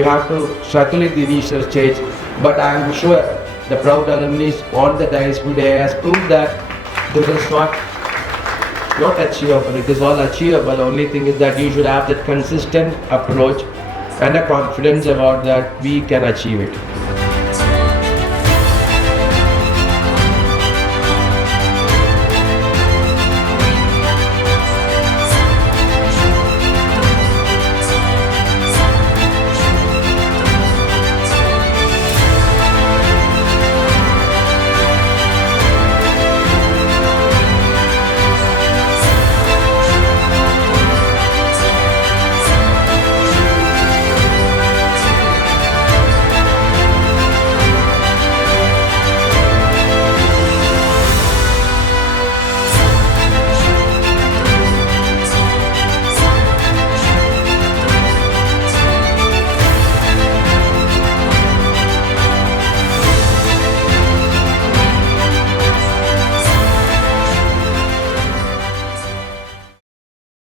you have to circulate the research stage. But I am sure the proud alumni on the dais today has proved that this is not achievable. It is all achievable. The only thing is that you should have that consistent approach and a confidence about that we can achieve it.